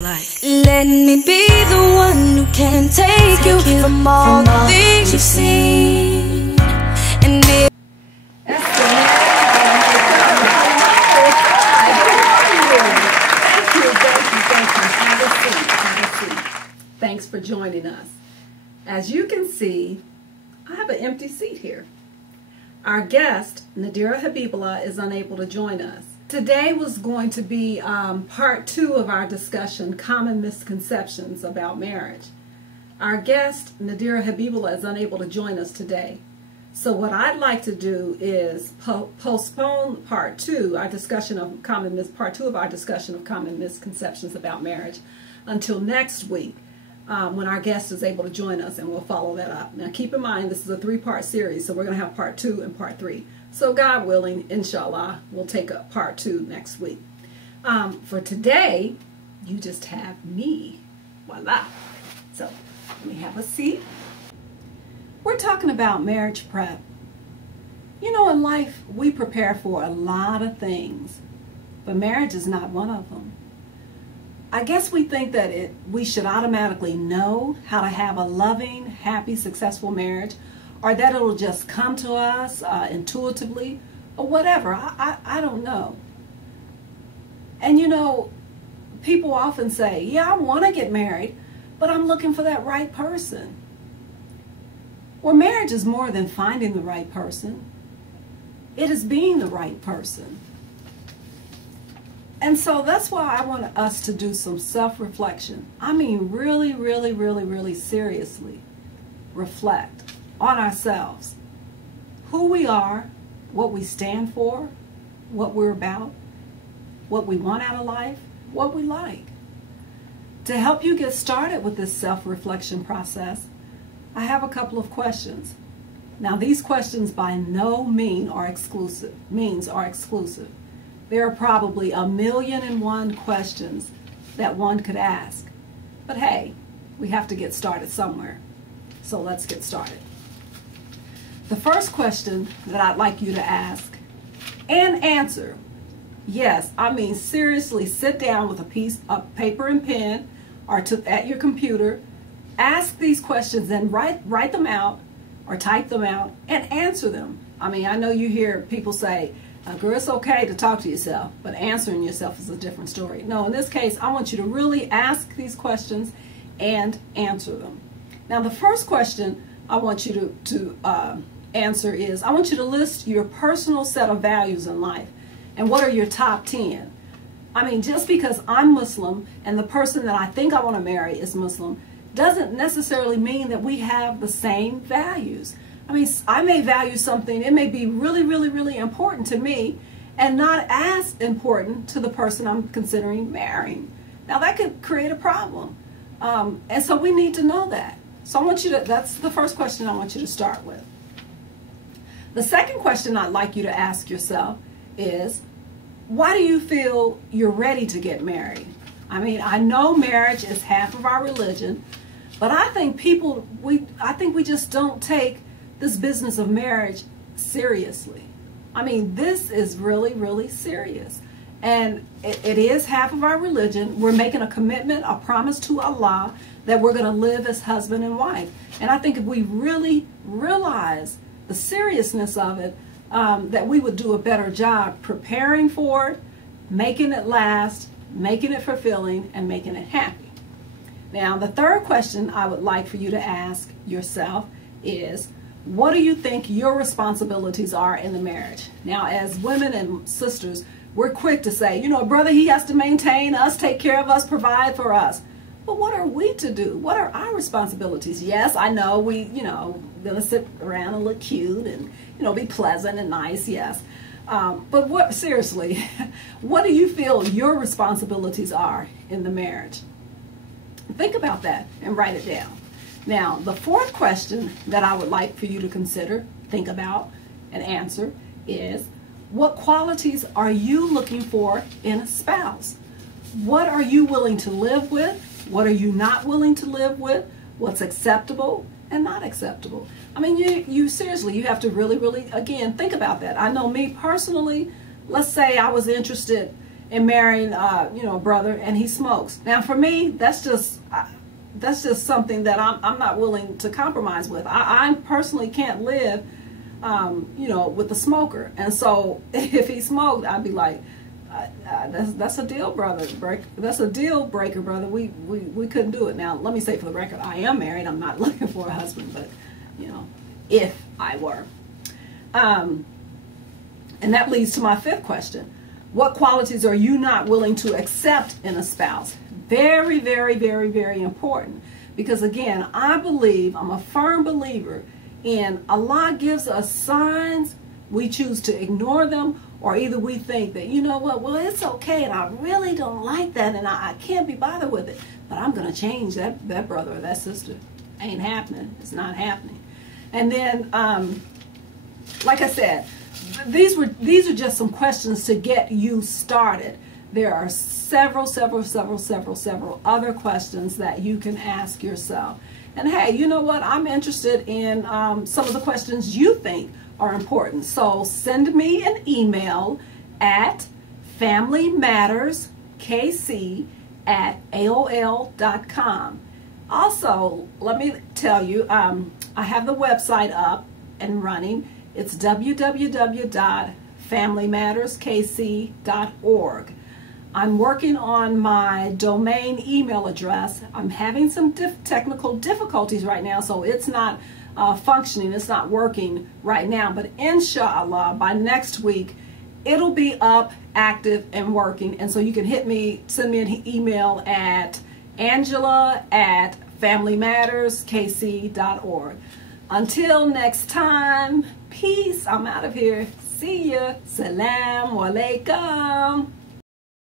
Let me be the one who can take you from all the things you've seen. And if Thanks for joining us. As you can see, I have an empty seat here. Our guest, Nadira Habibullah, is unable to join us. Today was going to be part 2 of our discussion, Common Misconceptions About Marriage. Our guest, Nadira Habibullah, is unable to join us today. So what I'd like to do is postpone part 2, part 2 of our discussion of common misconceptions about marriage, until next week when our guest is able to join us, and we'll follow that up. Now keep in mind, this is a 3-part series, so we're going to have part 2 and part 3. So God willing, inshallah, we'll take up part 2 next week. For today, you just have me. Voila. So let me have a seat. We're talking about marriage prep. You know, in life, we prepare for a lot of things, but marriage is not one of them. I guess we think that we should automatically know how to have a loving, happy, successful marriage, or that it'll just come to us intuitively, or whatever. I don't know. And you know, people often say, yeah, I want to get married, but I'm looking for that right person. Well, marriage is more than finding the right person. It is being the right person. And so that's why I want us to do some self-reflection. I mean, really, really, really, really seriously reflect on ourselves, who we are, what we stand for, what we're about, what we want out of life, what we like. To help you get started with this self-reflection process, I have a couple of questions. Now, these questions by no means are exclusive. There are probably 1,000,001 questions that one could ask. But hey, we have to get started somewhere. So let's get started. The first question that I'd like you to ask and answer, yes, I mean seriously, sit down with a piece of paper and pen or at your computer, ask these questions and write them out or type them out and answer them. I mean, I know you hear people say, girl, it's okay to talk to yourself, but answering yourself is a different story. No, in this case, I want you to really ask these questions and answer them. Now, the first question I want you to answer is, I want you to list your personal set of values in life. And what are your top 10? I mean, just because I'm Muslim and the person that I think I want to marry is Muslim doesn't necessarily mean that we have the same values. I mean, I may value something, it may be really, really, really important to me and not as important to the person I'm considering marrying. Now, that could create a problem. And so we need to know that. So I want you to, that's the first question I want you to start with. The second question I'd like you to ask yourself is, why do you feel you're ready to get married? I mean, I know marriage is half of our religion, but I think we just don't take this business of marriage seriously. I mean, this is really, really serious. And it is half of our religion. We're making a commitment, a promise to Allah that we're going to live as husband and wife. And I think if we really realize the seriousness of it, that we would do a better job preparing for it, making it last, making it fulfilling, and making it happy. Now, the third question I would like for you to ask yourself is, what do you think your responsibilities are in the marriage? Now, as women and sisters, we're quick to say, you know, brother, he has to maintain us, take care of us, provide for us. But what are we to do? What are our responsibilities? Yes, I know we, gonna sit around and look cute and, be pleasant and nice, yes. But what, seriously, what do you feel your responsibilities are in the marriage? Think about that and write it down. Now, the fourth question that I would like for you to consider, think about, and answer is, what qualities are you looking for in a spouse? What are you willing to live with? What are you not willing to live with? What's acceptable and not acceptable? I mean, you seriously, you have to really, really, again, think about that. I know me personally, let's say I was interested in marrying, you know, a brother, and he smokes. Now, for me, that's just something that I'm not willing to compromise with. I personally can't live, you know, with a smoker. And so if he smoked, I'd be like, that's a deal, brother. That's a deal breaker, brother. We couldn't do it. Now, let me say for the record, I am married. I'm not looking for a husband, but, you know, if I were. And that leads to my fifth question. What qualities are you not willing to accept in a spouse? Very, very, very, very important. Because again, I'm a firm believer in Allah gives us signs, we choose to ignore them, or either we think that, you know what, well, it's okay, and I really don't like that, and I can't be bothered with it, but I'm going to change that brother or that sister. Ain't happening. It's not happening. And then, like I said, these are just some questions to get you started. There are several other questions that you can ask yourself. And hey, you know what? I'm interested in some of the questions you think are important. So send me an email at familymatterskc@aol.com. Also, let me tell you, I have the website up and running. It's www.familymatterskc.org. I'm working on my domain email address. I'm having some technical difficulties right now, so it's not functioning. It's not working right now. But inshallah, by next week, it'll be up, active, and working. And so you can send me an email at angela@familymatterskc.org. Until next time, peace. I'm out of here. See ya. Salam alaikum.